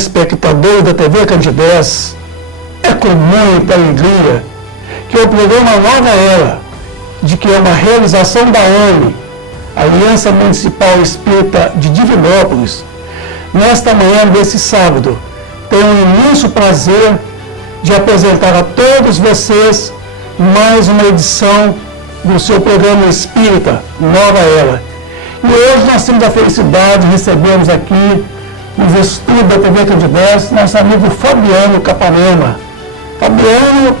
telespectadores da TV Candidez, é com muita alegria que o programa Nova Era, de que é uma realização da AME, Aliança Municipal Espírita de Divinópolis, nesta manhã desse sábado, tenho um imenso prazer de apresentar a todos vocês mais uma edição do seu programa Espírita Nova Era. E hoje nós temos a felicidade de recebermos aqui, nos estúdios da TV Candidez, nosso amigo Fabiano Capanema. Fabiano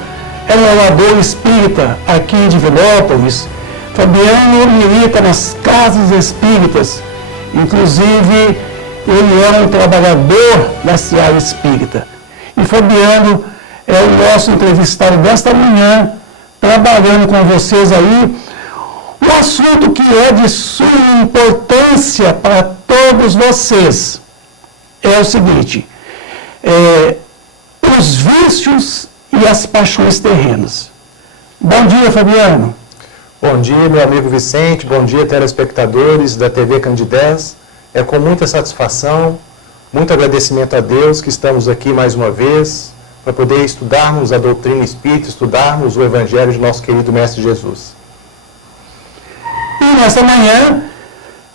é um orador espírita aqui em Divinópolis. Fabiano milita nas casas espíritas, inclusive ele é um trabalhador da seara espírita. E Fabiano é o nosso entrevistado desta manhã, trabalhando com vocês aí, um assunto que é de suma importância para todos vocês. É o seguinte, os vícios e as paixões terrenas. Bom dia, Fabiano. Bom dia, meu amigo Vicente, bom dia, telespectadores da TV Candidez. É com muita satisfação, muito agradecimento a Deus que estamos aqui mais uma vez para poder estudarmos a doutrina espírita, estudarmos o Evangelho de nosso querido Mestre Jesus. E nessa manhã,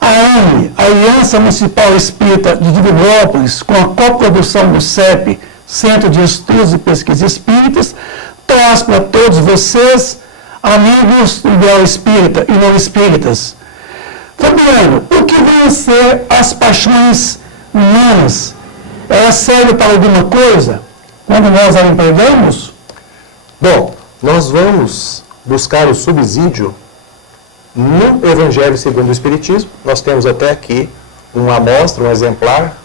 a AME, a Aliança Municipal Espírita de Divinópolis, com a coprodução do CEP, Centro de Estudos e Pesquisas Espíritas, traz para todos vocês, amigos do grau espírita e não espíritas. Fabiano, o que vão ser as paixões humanas? Ela serve para alguma coisa quando nós a empregamos? Bom, nós vamos buscar o subsídio no Evangelho segundo o Espiritismo. Nós temos até aqui uma amostra, um exemplar,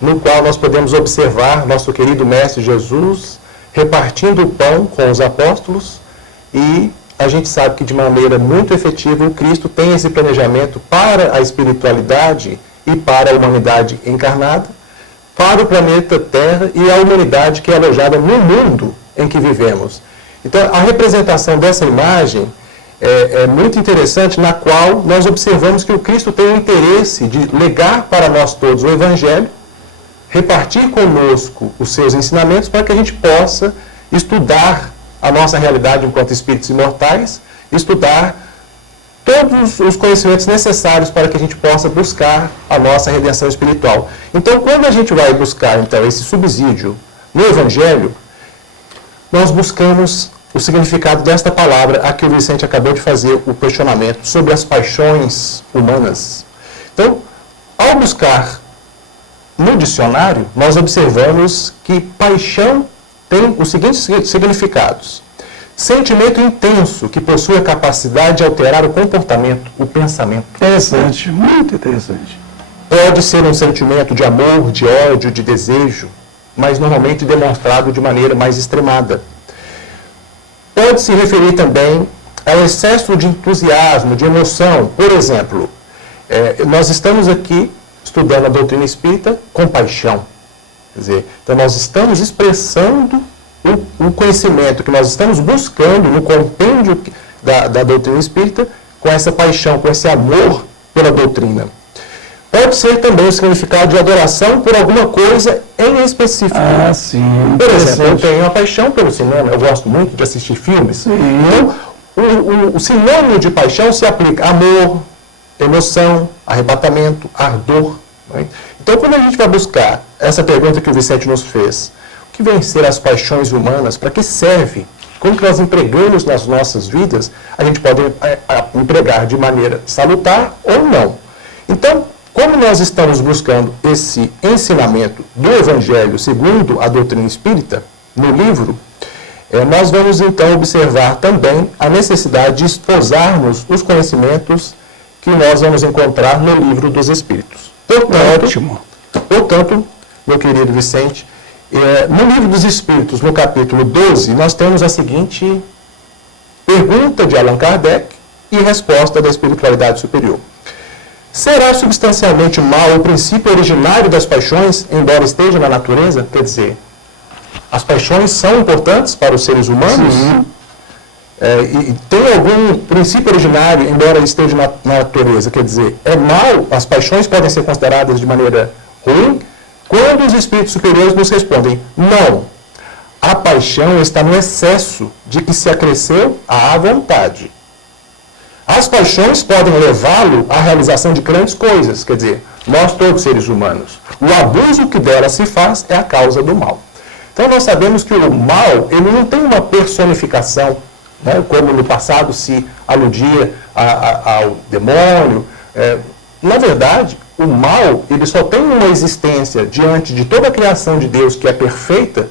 no qual nós podemos observar nosso querido Mestre Jesus repartindo o pão com os apóstolos, e a gente sabe que de maneira muito efetiva o Cristo tem esse planejamento para a espiritualidade e para a humanidade encarnada, para o planeta Terra e a humanidade que é alojada no mundo em que vivemos. Então, a representação dessa imagem é muito interessante, na qual nós observamos que o Cristo tem o interesse de legar para nós todos o Evangelho, repartir conosco os seus ensinamentos para que a gente possa estudar a nossa realidade enquanto espíritos imortais, estudar todos os conhecimentos necessários para que a gente possa buscar a nossa redenção espiritual. Então, quando a gente vai buscar então, esse subsídio no Evangelho, nós buscamos o significado desta palavra a que o Vicente acabou de fazer o questionamento sobre as paixões humanas. Então, ao buscar no dicionário, nós observamos que paixão tem os seguintes significados: sentimento intenso que possui a capacidade de alterar o comportamento, o pensamento. Interessante, muito interessante. Pode ser um sentimento de amor, de ódio, de desejo, mas normalmente demonstrado de maneira mais extremada. Pode se referir também ao excesso de entusiasmo, de emoção. Por exemplo, nós estamos aqui estudando a doutrina espírita com paixão. Quer dizer, então nós estamos expressando o conhecimento que nós estamos buscando no compêndio da doutrina espírita com essa paixão, com esse amor pela doutrina. Pode ser também o significado de adoração por alguma coisa em específico. Ah, sim. Por exemplo, eu tenho uma paixão pelo cinema, eu gosto muito de assistir filmes. Sim. Então, o sinônimo de paixão se aplica a amor, emoção, arrebatamento, ardor. Né? Então, quando a gente vai buscar essa pergunta que o Vicente nos fez, o que vêm ser as paixões humanas, para que serve? Como que nós empregamos nas nossas vidas? A gente pode empregar de maneira salutar ou não. Então, como nós estamos buscando esse ensinamento do Evangelho segundo a doutrina espírita, no livro, nós vamos então observar também a necessidade de esposarmos os conhecimentos que nós vamos encontrar no livro dos Espíritos. Portanto, meu querido Vicente, no livro dos Espíritos, no capítulo 12, nós temos a seguinte pergunta de Allan Kardec e resposta da espiritualidade superior. Será substancialmente mal o princípio originário das paixões, embora esteja na natureza? Quer dizer, as paixões são importantes para os seres humanos? Sim. E tem algum princípio originário, embora esteja na natureza? Quer dizer, é mal? As paixões podem ser consideradas de maneira ruim? Quando os espíritos superiores nos respondem, não, a paixão está no excesso de que se acresceu à vontade. As paixões podem levá-lo à realização de grandes coisas, quer dizer, nós todos seres humanos. O abuso que dela se faz é a causa do mal. Então nós sabemos que o mal, ele não tem uma personificação, né, como no passado se aludia ao demônio. Na verdade, o mal, ele só tem uma existência diante de toda a criação de Deus que é perfeita,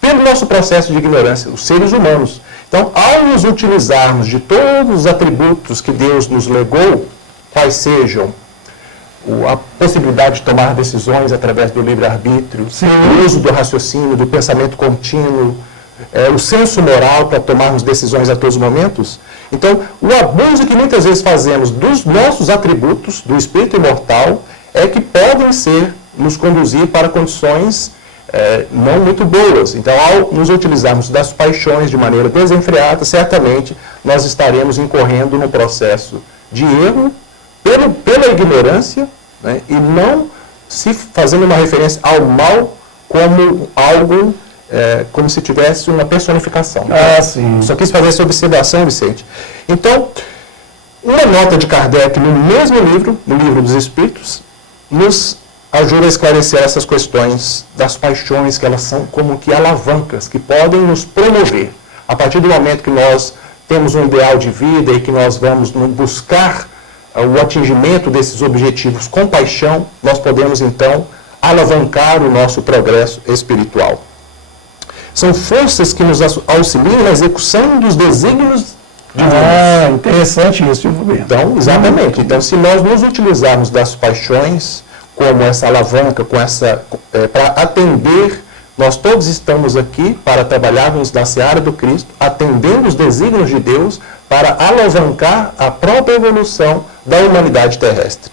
pelo nosso processo de ignorância, os seres humanos. Então, ao nos utilizarmos de todos os atributos que Deus nos legou, quais sejam a possibilidade de tomar decisões através do livre-arbítrio, o uso do raciocínio, do pensamento contínuo, o senso moral para tomarmos decisões a todos os momentos. Então, o abuso que muitas vezes fazemos dos nossos atributos, do espírito imortal, é que podem nos conduzir para condições não muito boas. Então, ao nos utilizarmos das paixões de maneira desenfreada, certamente nós estaremos incorrendo no processo de erro pela ignorância, né, e não se fazendo uma referência ao mal como algo, como se tivesse uma personificação. Sim. Só quis fazer essa observação, Vicente. Então, uma nota de Kardec no mesmo livro, no Livro dos Espíritos, nos ajuda a esclarecer essas questões das paixões, que elas são como que alavancas, que podem nos promover. A partir do momento que nós temos um ideal de vida e que nós vamos buscar o atingimento desses objetivos com paixão, nós podemos então alavancar o nosso progresso espiritual. São forças que nos auxiliam na execução dos desígnios divinos. Interessante isso, Gilberto. Então, exatamente. Então, se nós nos utilizarmos das paixões como essa alavanca, para atender, nós todos estamos aqui para trabalharmos na seara do Cristo, atendendo os desígnios de Deus para alavancar a própria evolução da humanidade terrestre.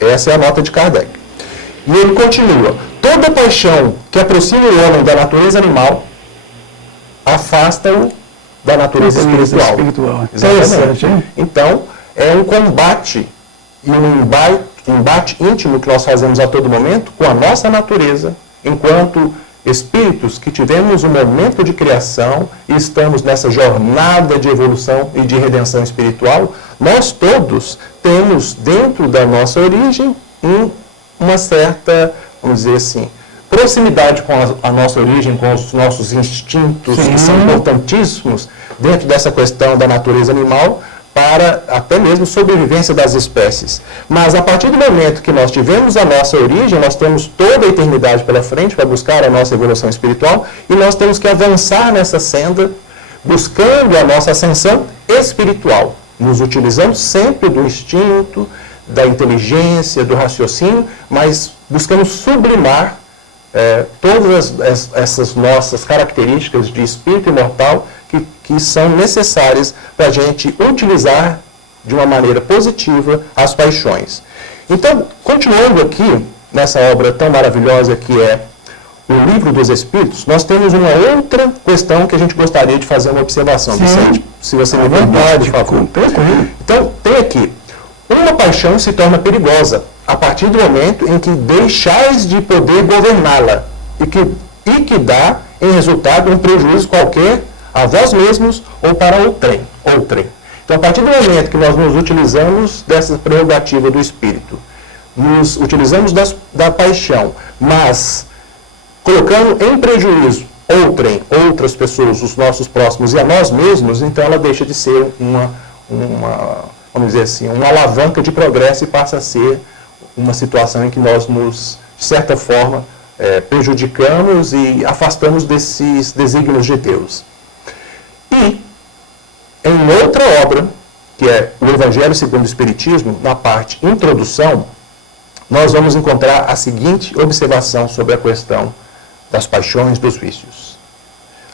Essa é a nota de Kardec. E ele continua, toda paixão que aproxima o homem da natureza animal, afasta-o da natureza espiritual. Interessante, hein? Então, é um combate e um embate íntimo que nós fazemos a todo momento com a nossa natureza, enquanto espíritos que tivemos um momento de criação e estamos nessa jornada de evolução e de redenção espiritual, nós todos temos dentro da nossa origem uma certa, vamos dizer assim, proximidade com a nossa origem, com os nossos instintos, que são importantíssimos dentro dessa questão da natureza animal, para até mesmo sobrevivência das espécies. Mas a partir do momento que nós tivemos a nossa origem, nós temos toda a eternidade pela frente para buscar a nossa evolução espiritual e nós temos que avançar nessa senda, buscando a nossa ascensão espiritual, nos utilizando sempre do instinto, da inteligência, do raciocínio, mas buscando sublimar todas essas nossas características de espírito imortal que são necessárias para a gente utilizar de uma maneira positiva as paixões. Então, continuando aqui, nessa obra tão maravilhosa que é o Livro dos Espíritos, nós temos uma outra questão que a gente gostaria de fazer uma observação, Vicente, se você me permite, por favor. Então, tem aqui, uma paixão se torna perigosa a partir do momento em que deixais de poder governá-la e que dá, em resultado, um prejuízo qualquer a vós mesmos ou para outrem. Então, a partir do momento que nós nos utilizamos dessa prerrogativa do Espírito, nos utilizamos da paixão, mas colocando em prejuízo outras pessoas, os nossos próximos e a nós mesmos, então ela deixa de ser vamos dizer assim, uma alavanca de progresso e passa a ser uma situação em que nós nos, de certa forma, prejudicamos e afastamos desses desígnios de Deus. E, em outra obra, que é o Evangelho segundo o Espiritismo, na parte introdução, nós vamos encontrar a seguinte observação sobre a questão das paixões, dos vícios.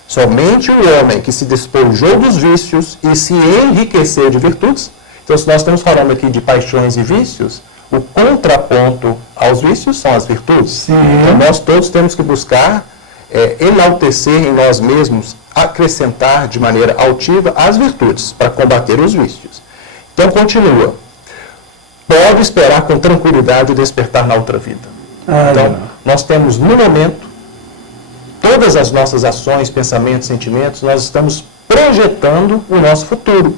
Somente o homem que se despojou dos vícios e se enriqueceu de virtudes. Então, se nós estamos falando aqui de paixões e vícios, o contraponto aos vícios são as virtudes. Então, nós todos temos que buscar enaltecer em nós mesmos, acrescentar de maneira altiva as virtudes para combater os vícios. Então, continua. Pode esperar com tranquilidade o despertar na outra vida. Então, nós temos no momento, todas as nossas ações, pensamentos, sentimentos, nós estamos projetando o nosso futuro.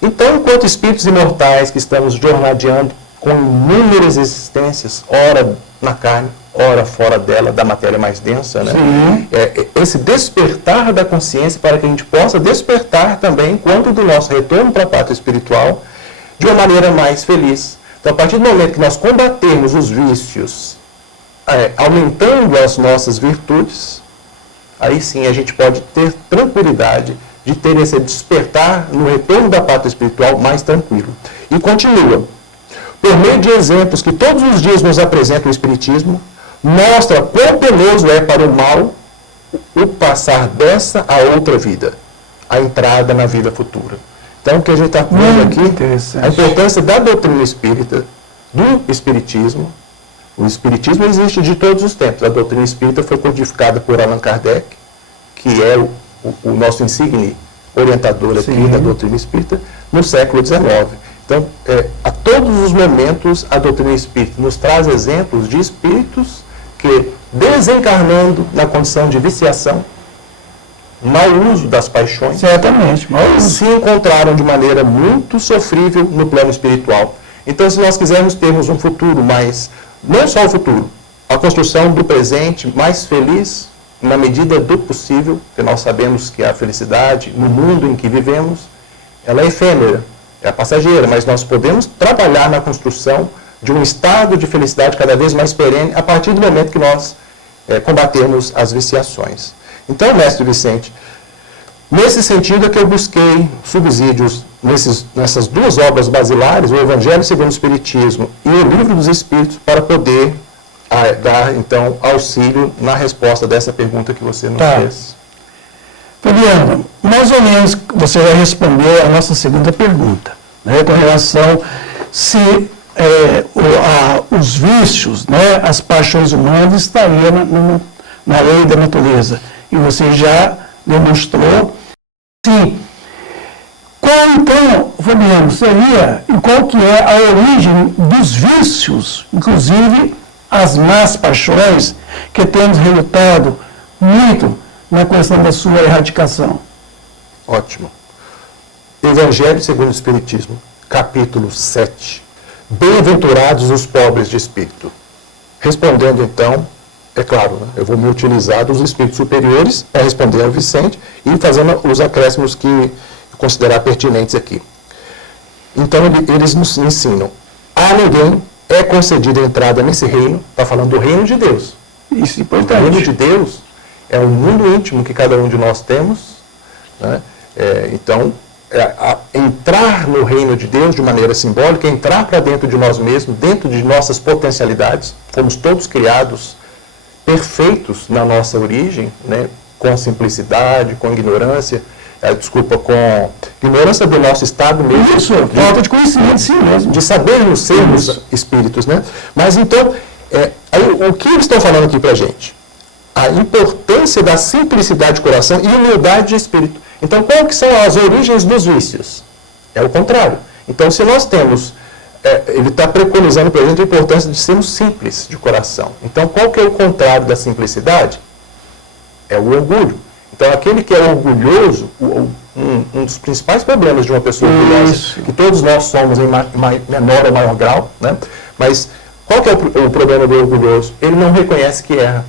Então, enquanto espíritos imortais que estamos jornadeando com inúmeras existências, ora na carne, ora fora dela, da matéria mais densa, né? Esse despertar da consciência para que a gente possa despertar também, quando do nosso retorno para a pátria espiritual, de uma maneira mais feliz. Então, a partir do momento que nós combatermos os vícios, aumentando as nossas virtudes, aí sim a gente pode ter tranquilidade de ter esse despertar no retorno da pátria espiritual mais tranquilo. E continua. Por meio de exemplos que todos os dias nos apresenta o Espiritismo, mostra quão penoso é para o mal o passar dessa a outra vida, a entrada na vida futura. Então, o que a gente está vendo aqui, a importância da doutrina espírita, do Espiritismo. O Espiritismo existe de todos os tempos. A doutrina espírita foi codificada por Allan Kardec, que é o nosso insigne orientador aqui da doutrina espírita, no século XIX. Então, a todos os momentos, a doutrina espírita nos traz exemplos de espíritos que, desencarnando na condição de viciação, mau uso das paixões, certamente, se encontraram de maneira muito sofrível no plano espiritual. Então, se nós quisermos termos um futuro mais, não só o futuro, a construção do presente mais feliz, na medida do possível, porque nós sabemos que a felicidade no mundo em que vivemos, ela é efêmera, é passageira, mas nós podemos trabalhar na construção de um estado de felicidade cada vez mais perene a partir do momento que nós combatermos as viciações. Então, mestre Vicente, nesse sentido é que eu busquei subsídios nessas duas obras basilares, o Evangelho segundo o Espiritismo e o Livro dos Espíritos, para poder dar, então, auxílio na resposta dessa pergunta que você nos fez. Fabiano, mais ou menos você já respondeu a nossa segunda pergunta, né, com relação se os vícios, né, as paixões humanas estariam na lei da natureza. E você já demonstrou. Sim. Qual então, Fabiano, seria e qual que é a origem dos vícios, inclusive as más paixões, que temos relutado muito na questão da sua erradicação? Ótimo. Evangelho segundo o Espiritismo, capítulo 7. Bem-aventurados os pobres de espírito. Respondendo então, é claro, né, eu vou me utilizar dos espíritos superiores para responder ao Vicente e fazendo os acréscimos que eu considerar pertinentes aqui. Então, eles nos ensinam: a ninguém é concedida a entrada nesse reino, está falando do reino de Deus. Isso é importante. O reino de Deus é um mundo íntimo que cada um de nós temos, né? Então, entrar no reino de Deus de maneira simbólica, entrar para dentro de nós mesmos, dentro de nossas potencialidades, fomos todos criados perfeitos na nossa origem, né? Com simplicidade, com ignorância, com ignorância do nosso estado mesmo. Isso, falta de conhecimento de si mesmo. De sabermos sermos espíritos, né? Mas então, o que eles estão falando aqui para a gente? A importância da simplicidade de coração e humildade de espírito. Então, qual que são as origens dos vícios? É o contrário. Então, se nós temos, ele está preconizando para a gente a importância de sermos simples de coração. Então, qual que é o contrário da simplicidade? É o orgulho. Então, aquele que é orgulhoso, um dos principais problemas de uma pessoa orgulhosa, que todos nós somos em menor ou maior grau, né? Mas qual que é o problema do orgulhoso? Ele não reconhece que erra.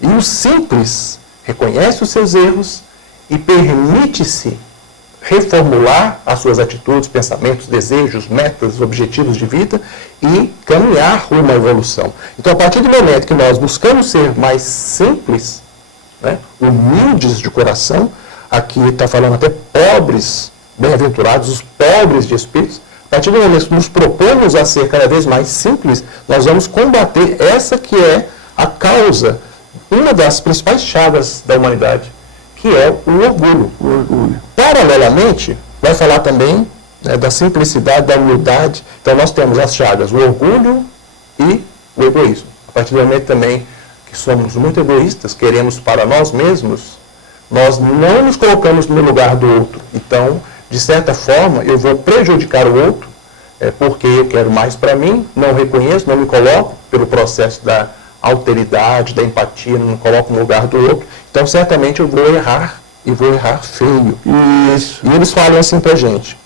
E o simples reconhece os seus erros e permite-se reformular as suas atitudes, pensamentos, desejos, metas, objetivos de vida e caminhar rumo à evolução. Então, a partir do momento que nós buscamos ser mais simples, né, humildes de coração, aqui está falando até pobres, bem-aventurados, os pobres de espíritos, a partir do momento que nos propomos a ser cada vez mais simples, nós vamos combater essa que é a causa, uma das principais chagas da humanidade, que é o orgulho. Paralelamente, vai falar também, né, da simplicidade, da humildade. Então, nós temos as chagas, o orgulho e o egoísmo. A partir do momento também que somos muito egoístas, queremos para nós mesmos, nós não nos colocamos no lugar do outro. Então, de certa forma, eu vou prejudicar o outro, porque eu quero mais para mim, não reconheço, não me coloco pelo processo da alteridade, da empatia, não me coloco no lugar do outro, então certamente eu vou errar, e vou errar feio. Isso. E eles falam assim pra gente,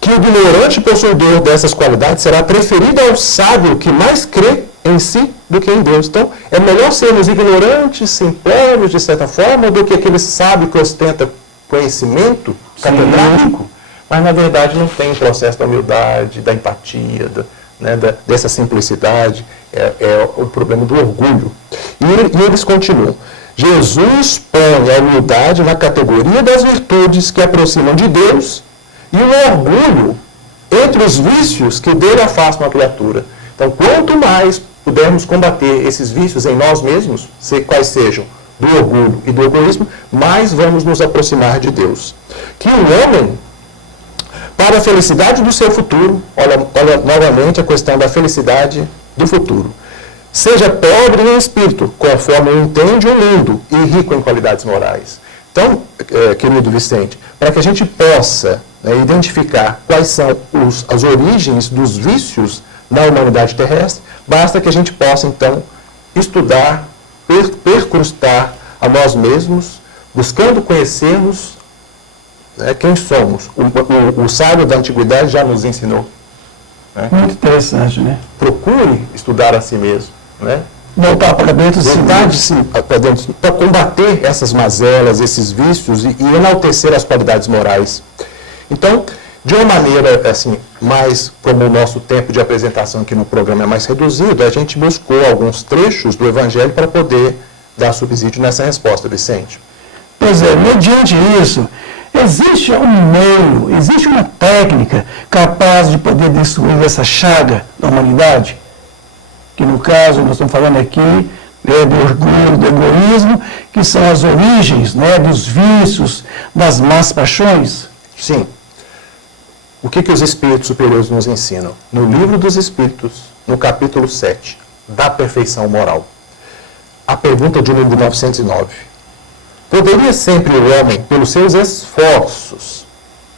que o ignorante possuidor dessas qualidades será preferido ao sábio que mais crê em si do que em Deus. Então, é melhor sermos ignorantes, simplórios, de certa forma, do que aquele sábio que ostenta conhecimento catedrático, mas na verdade não tem o processo da humildade, da empatia, dessa simplicidade, é o problema do orgulho. E eles continuam. Jesus põe a humildade na categoria das virtudes que aproximam de Deus e o orgulho entre os vícios que dele afastam a criatura. Então, quanto mais pudermos combater esses vícios em nós mesmos, quais sejam, do orgulho e do egoísmo, mais vamos nos aproximar de Deus. Que o homem, para a felicidade do seu futuro, olha novamente a questão da felicidade do futuro, seja pobre em espírito, conforme entende o mundo, e rico em qualidades morais. Então, querido Vicente, para que a gente possa identificar quais são as origens dos vícios na humanidade terrestre, basta que a gente possa, então, estudar, percrustar a nós mesmos, buscando conhecermos quem somos. O sábio da antiguidade já nos ensinou. Muito interessante, né? Procure estudar a si mesmo. Voltar para dentro de si. Para combater essas mazelas, esses vícios e enaltecer as qualidades morais. Então, de uma maneira, assim, mais como o nosso tempo de apresentação aqui no programa é mais reduzido, a gente buscou alguns trechos do Evangelho para poder dar subsídio nessa resposta, Vicente. Pois é, mediante isso, existe um meio, existe uma técnica capaz de poder destruir essa chaga da humanidade? Que no caso, nós estamos falando aqui do orgulho, do egoísmo, que são as origens dos vícios, das más paixões? Sim. O que os Espíritos Superiores nos ensinam? No Livro dos Espíritos, no capítulo 7, da perfeição moral. A pergunta de número 909. Poderia sempre o homem, pelos seus esforços,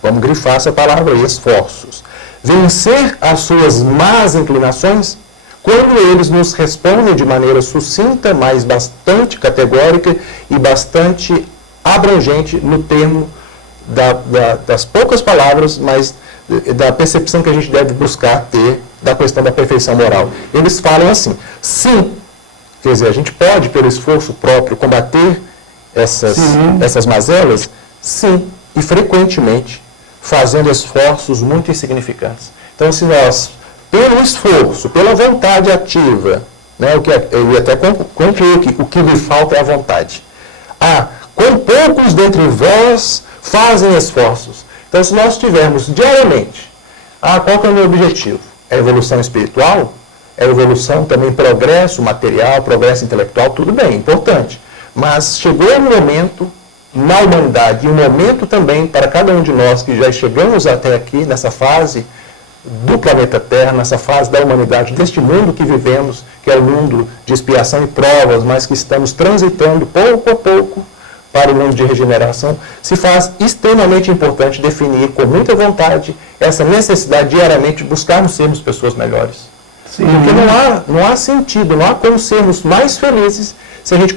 vamos grifar essa palavra aí, esforços, vencer as suas más inclinações? Quando eles nos respondem de maneira sucinta, mas bastante categórica e bastante abrangente no termo das poucas palavras, mas da percepção que a gente deve buscar ter da questão da perfeição moral. Eles falam assim, sim, quer dizer, a gente pode, pelo esforço próprio, combater essas mazelas? Sim, e frequentemente, fazendo esforços muito insignificantes. Então, se nós, pelo esforço, pela vontade ativa, eu até concluí que o que lhe falta é a vontade. Com poucos dentre vós fazem esforços. Então, se nós tivermos diariamente, qual que é o meu objetivo? É a evolução espiritual? É a evolução também, progresso material, progresso intelectual, tudo bem, importante. Mas chegou um momento na humanidade, e um momento também para cada um de nós que já chegamos até aqui, nessa fase do planeta Terra, nessa fase da humanidade, deste mundo que vivemos, que é o mundo de expiação e provas, mas que estamos transitando pouco a pouco para o mundo de regeneração, se faz extremamente importante definir com muita vontade essa necessidade diariamente de buscarmos sermos pessoas melhores. Sim. Porque não há sentido, não há como sermos mais felizes se a gente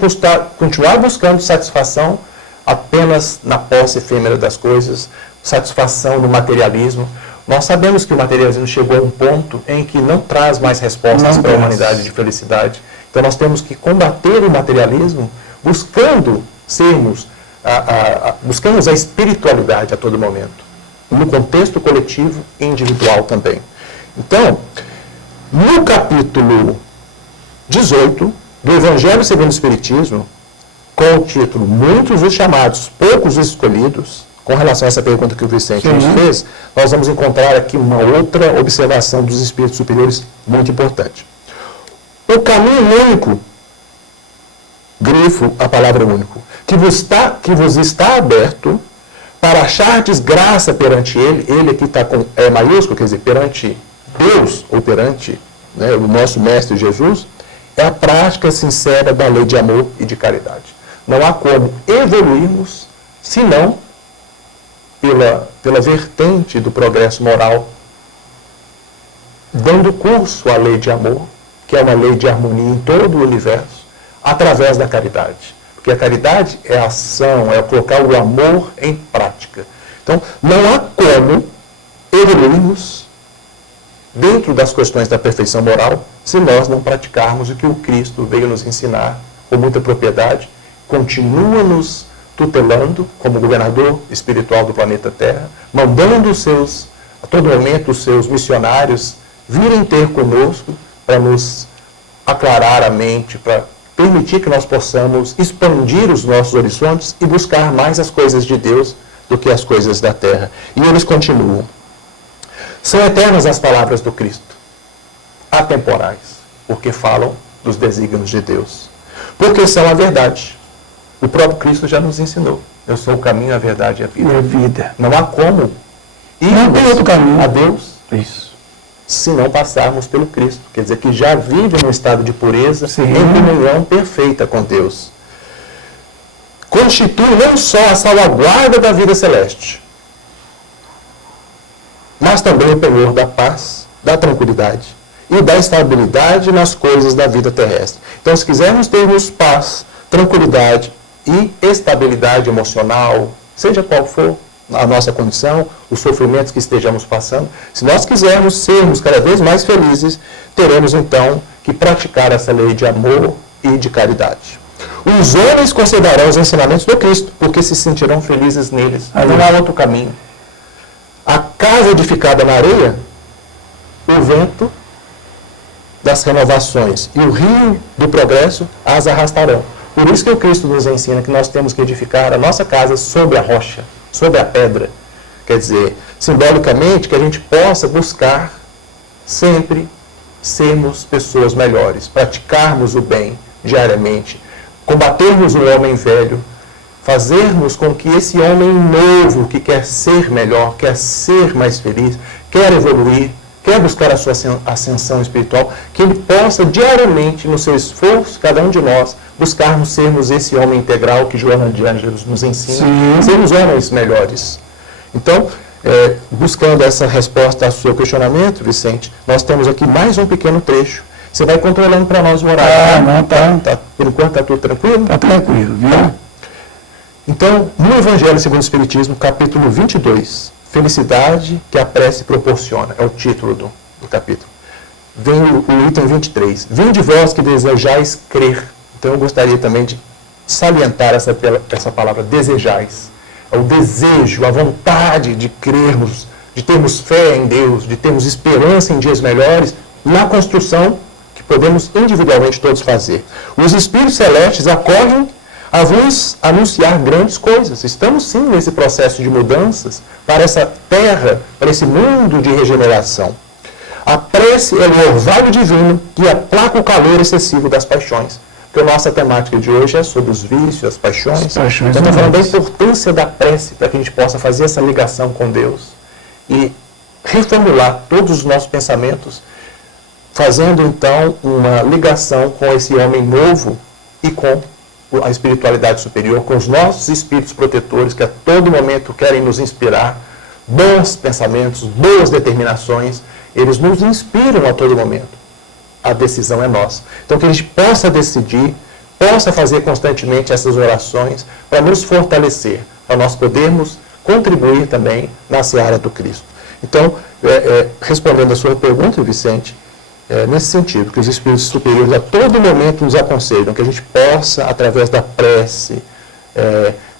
continuar buscando satisfação apenas na posse efêmera das coisas, satisfação no materialismo. Nós sabemos que o materialismo chegou a um ponto em que não traz mais respostas para a humanidade de felicidade. Então nós temos que combater o materialismo buscando buscamos a espiritualidade a todo momento, no contexto coletivo e individual também. Então, no capítulo 18 do Evangelho segundo o Espiritismo, com o título Muitos os chamados, poucos os escolhidos, com relação a essa pergunta que o Vicente nos fez, nós vamos encontrar aqui uma outra observação dos Espíritos Superiores muito importante. O caminho único, grifo a palavra único, que vos está aberto para achar desgraça perante ele aqui está com E maiúsculo, quer dizer, perante Deus, ou perante o nosso Mestre Jesus, é a prática sincera da lei de amor e de caridade. Não há como evoluirmos, senão pela vertente do progresso moral, dando curso à lei de amor, que é uma lei de harmonia em todo o universo, através da caridade. Porque a caridade é a ação, é colocar o amor em prática. Então, não há como evoluirmos dentro das questões da perfeição moral se nós não praticarmos o que o Cristo veio nos ensinar com muita propriedade, continua nos tutelando como governador espiritual do planeta Terra, mandando a todo momento os seus missionários virem ter conosco para nos aclarar a mente, para permitir que nós possamos expandir os nossos horizontes e buscar mais as coisas de Deus do que as coisas da terra. E eles continuam. São eternas as palavras do Cristo, atemporais, porque falam dos desígnios de Deus. Porque são a verdade. O próprio Cristo já nos ensinou. Eu sou o caminho, a verdade e a vida. E a vida. Não há como Não tem outro caminho. a Deus Isso. se não passarmos pelo Cristo. Quer dizer, que já vive num estado de pureza, Sim. em comunhão perfeita com Deus. Constitui não só a salvaguarda da vida celeste, mas também o penhor da paz, da tranquilidade e da estabilidade nas coisas da vida terrestre. Então, se quisermos termos paz, tranquilidade e estabilidade emocional, seja qual for a nossa condição, os sofrimentos que estejamos passando, se nós quisermos sermos cada vez mais felizes, teremos então que praticar essa lei de amor e de caridade. Os homens considerarão os ensinamentos do Cristo, porque se sentirão felizes neles. Não há outro caminho. A casa edificada na areia, o vento das renovações e o rio do progresso as arrastarão. Por isso que o Cristo nos ensina que nós temos que edificar a nossa casa sobre a rocha, sobre a pedra. Quer dizer, simbolicamente, que a gente possa buscar sempre sermos pessoas melhores, praticarmos o bem diariamente, combatermos o homem velho, fazermos com que esse homem novo que quer ser melhor, quer ser mais feliz, quer evoluir, quer buscar a sua ascensão espiritual, que ele possa diariamente, no seu esforço, cada um de nós, buscarmos sermos esse homem integral que Joana de Ângeles nos ensina, Sim. sermos homens melhores. Então, buscando essa resposta ao seu questionamento, Vicente, nós temos aqui mais um pequeno trecho. Você vai controlando para nós o horário. Não, tá. Por enquanto está tudo tranquilo? Tá tranquilo, viu? Então, no Evangelho segundo o Espiritismo, capítulo 22, Felicidade que a prece proporciona, é o título do capítulo. Vem o item 23. Vinde vós que desejais crer. Então, eu gostaria também de salientar essa palavra, desejais. É o desejo, a vontade de crermos, de termos fé em Deus, de termos esperança em dias melhores, na construção que podemos individualmente todos fazer. Os Espíritos Celestes acorrem a vos anunciar grandes coisas. Estamos sim nesse processo de mudanças para essa terra, para esse mundo de regeneração. A prece é o orvalho divino que aplaca o calor excessivo das paixões. Porque a nossa temática de hoje é sobre os vícios, as paixões. Então, estamos falando da importância da prece para que a gente possa fazer essa ligação com Deus e reformular todos os nossos pensamentos, fazendo então uma ligação com esse homem novo e com a espiritualidade superior, com os nossos espíritos protetores que a todo momento querem nos inspirar, bons pensamentos, boas determinações, eles nos inspiram a todo momento. A decisão é nossa. Então que a gente possa decidir, possa fazer constantemente essas orações para nos fortalecer, para nós podermos contribuir também na seara do Cristo. Então, respondendo a sua pergunta, Vicente, nesse sentido, que os espíritos superiores a todo momento nos aconselham que a gente possa, através da prece,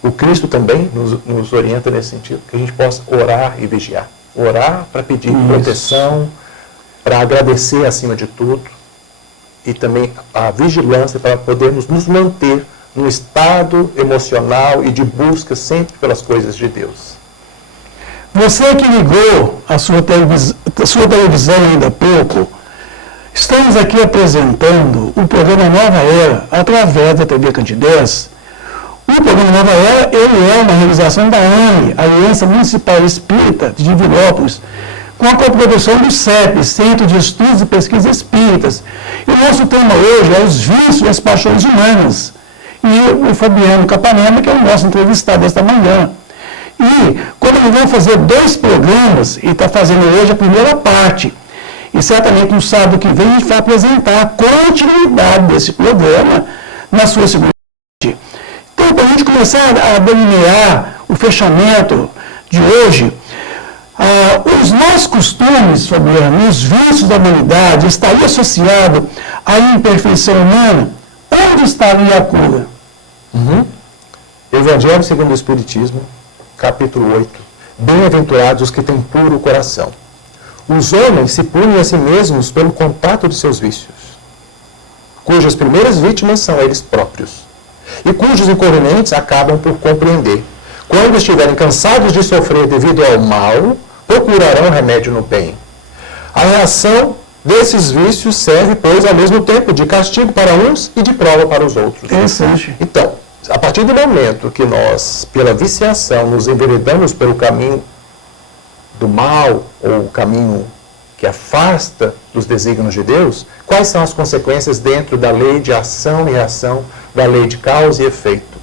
o Cristo também nos orienta nesse sentido, que a gente possa orar e vigiar. Orar para pedir proteção, para agradecer acima de tudo, e também a vigilância para podermos nos manter num estado emocional e de busca sempre pelas coisas de Deus. Você que ligou a sua televisão ainda há pouco, estamos aqui apresentando o programa Nova Era, através da TV Cantidez. O programa Nova Era, ele é uma realização da AME, Aliança Municipal Espírita de Divinópolis, com a coprodução do CEP, Centro de Estudos e Pesquisas Espíritas. E o nosso tema hoje é os vícios e as paixões humanas. E o Fabiano Capanema, que é o nosso entrevistado esta manhã. E, como nós vamos fazer 2 programas, e está fazendo hoje a primeira parte, E certamente no sábado que vem a gente vai apresentar a continuidade desse programa na sua segunda parte. Então, para a gente começar a delinear o fechamento de hoje, os nossos costumes, Fabiano, os vícios da humanidade, estaria associado à imperfeição humana? Onde estaria a cura? Evangelho segundo o Espiritismo, capítulo 8. Bem-aventurados os que têm puro coração. Os homens se punem a si mesmos pelo contato de seus vícios, cujas primeiras vítimas são eles próprios, e cujos inconvenientes acabam por compreender. Quando estiverem cansados de sofrer devido ao mal, procurarão remédio no bem. A reação desses vícios serve, pois, ao mesmo tempo de castigo para uns e de prova para os outros. Interessante. Então, a partir do momento que nós, pela viciação, nos enveredamos pelo caminho do mal, ou o caminho que afasta dos desígnios de Deus, quais são as consequências dentro da lei de ação e reação, da lei de causa e efeito?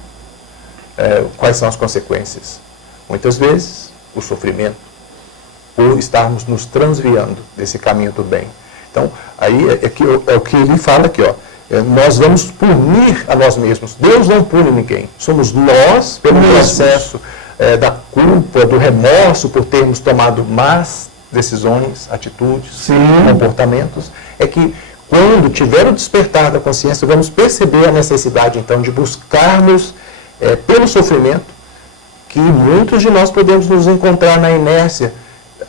Quais são as consequências? Muitas vezes, o sofrimento, por estarmos nos transviando desse caminho do bem. Então, aí é o que ele fala aqui, ó. Nós vamos punir a nós mesmos. Deus não pune ninguém. Somos nós, pelo processo da culpa, do remorso por termos tomado más decisões, atitudes, comportamentos, é que quando tiver o despertar da consciência, vamos perceber a necessidade, então, de buscarmos, pelo sofrimento, que muitos de nós podemos nos encontrar na inércia,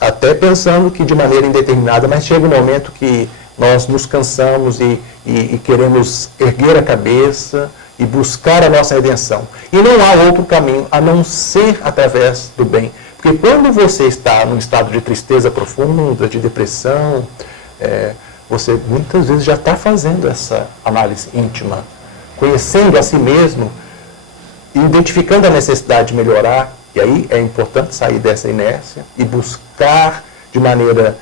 até pensando que de maneira indeterminada, mas chega um momento que nós nos cansamos e queremos erguer a cabeça e buscar a nossa redenção. E não há outro caminho a não ser através do bem. Porque quando você está num estado de tristeza profunda, de depressão, você muitas vezes já está fazendo essa análise íntima, conhecendo a si mesmo, identificando a necessidade de melhorar. E aí é importante sair dessa inércia e buscar de maneira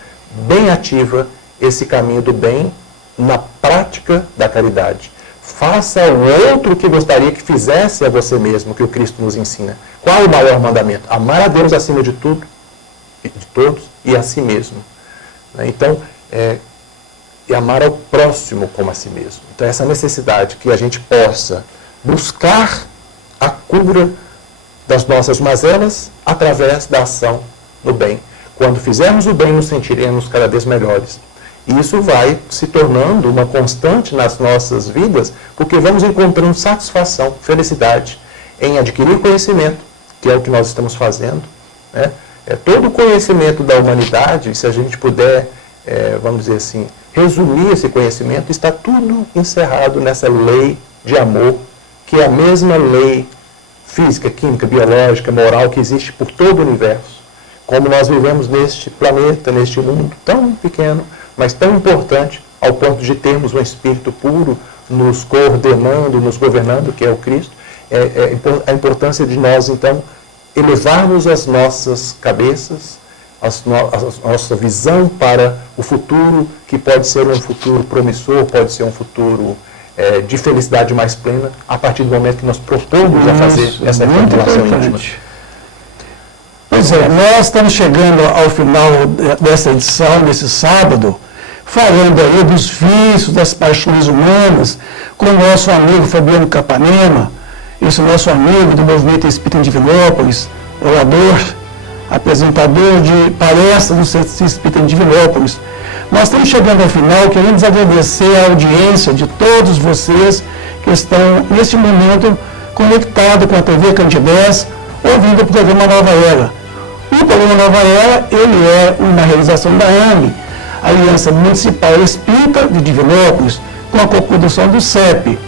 bem ativa esse caminho do bem na prática da caridade. Faça ao outro o que gostaria que fizesse a você mesmo, que o Cristo nos ensina. Qual o maior mandamento? Amar a Deus acima de tudo, de todos, e a si mesmo. Então, e amar ao próximo como a si mesmo. Então, essa necessidade que a gente possa buscar a cura das nossas mazelas através da ação no bem. Quando fizermos o bem, nos sentiremos cada vez melhores. E isso vai se tornando uma constante nas nossas vidas, porque vamos encontrando satisfação, felicidade em adquirir conhecimento, que é o que nós estamos fazendo. Todo o conhecimento da humanidade, se a gente puder, vamos dizer assim, resumir esse conhecimento, está tudo encerrado nessa lei de amor, que é a mesma lei física, química, biológica, moral que existe por todo o universo. Como nós vivemos neste planeta, neste mundo tão pequeno, mas tão importante, ao ponto de termos um espírito puro nos coordenando, nos governando, que é o Cristo, a importância de nós, então, elevarmos as nossas cabeças, a nossa visão para o futuro, que pode ser um futuro promissor, pode ser um futuro de felicidade mais plena, a partir do momento que nós propomos a fazer essa reformulação íntima. Pois nós estamos chegando ao final dessa edição, desse sábado, falando aí dos vícios, das paixões humanas, com o nosso amigo Fabiano Capanema, esse nosso amigo do Movimento Espírita em Divinópolis, orador, apresentador de palestras no Centro Espírita em Divinópolis. Nós estamos chegando ao final, queremos agradecer a audiência de todos vocês que estão, neste momento, conectados com a TV Candidez, ouvindo o programa Nova Era. O programa Nova Era, ele é uma realização da AME, Aliança Municipal Espírita de Divinópolis, com a coprodução do CEP.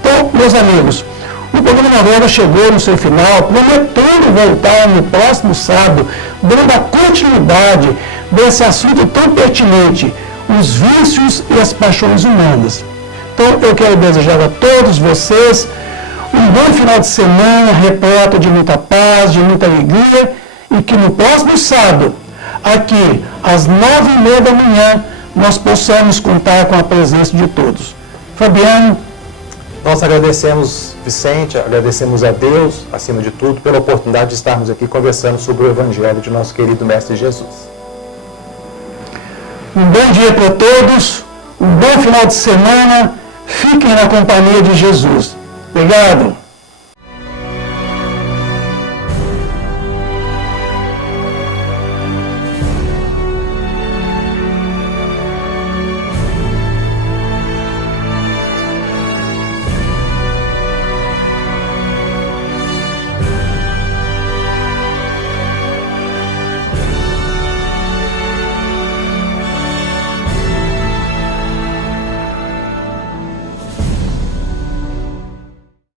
Então, meus amigos, o programa Nova Era chegou no seu final, prometendo voltar no próximo sábado, dando a continuidade desse assunto tão pertinente, os vícios e as paixões humanas. Então, eu quero desejar a todos vocês um bom final de semana, repleto de muita paz, de muita alegria, e que no próximo sábado, aqui, às 9h30 da manhã, nós possamos contar com a presença de todos. Fabiano. Nós agradecemos, Vicente, agradecemos a Deus, acima de tudo, pela oportunidade de estarmos aqui conversando sobre o Evangelho de nosso querido Mestre Jesus. Um bom dia para todos, um bom final de semana, fiquem na companhia de Jesus. Obrigado.